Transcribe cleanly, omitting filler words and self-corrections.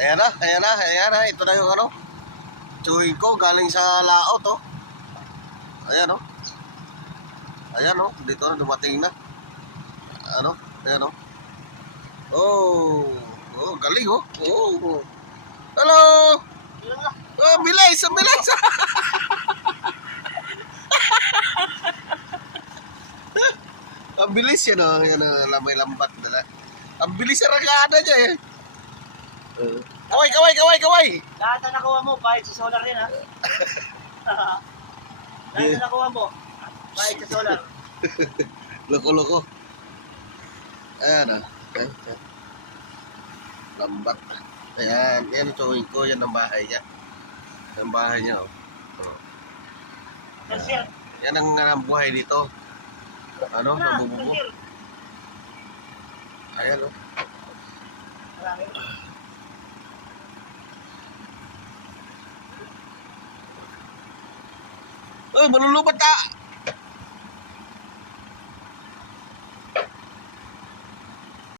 Ayan na. Ito na yung ano. Chewing ko galing sa laot, oh. Ayan, oh. Ayan, oh. Dito na, dumating na. Ano? Ayan, oh. Oh. Oh, galing, oh. Oh. Hello. Oh, bilis. Ang bilis yan, oh. Yan, lamay lambat nila. Ang bilis ang ragada niya, eh. Kaway! Lahat na nakuha mo, kahit sa solar rin, ha? Lahat na nakuha mo, kahit sa solar. Loko. Ayan, ah. Ayan. Lambat. Ayan, yan chewing ko. Yan ang bahay niya. Yan ang bahay niya, oh. Sir, Yan ang buhay dito. Ano? Nabubuo. Ayan, oh. marami. Oh, malulubat ta!